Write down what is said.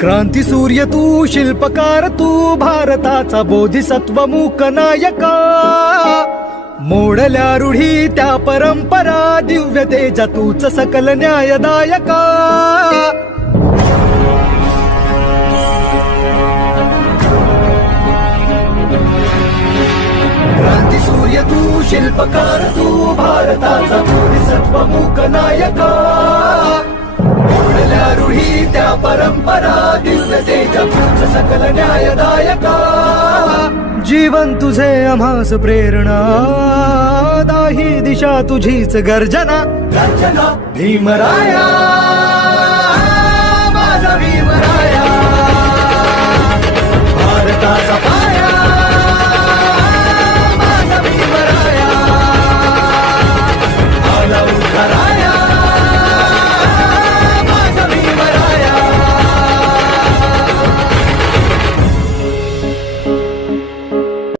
क्रांती सूर्य तू, शिल्पकार तू, भारताचा बोधिसत्व मूक नायका. मोडल्या रूढी त्या परंपरा, दिव्य तेजा तूच सकल न्यायदायका. क्रांती सूर्य तू, शिल्पकार तू, भारताचा बोधिसत्व मूक नायका. मोडल्या रूढी त्या परंपरा, दिव्य तेजा तूच सकल न्यायदायका. जीवन तुझे आम्हास प्रेरणा, दाही दिशा तुझीच गर्जना. गर्जना भीमराया, माझा भीमराया, भारताचा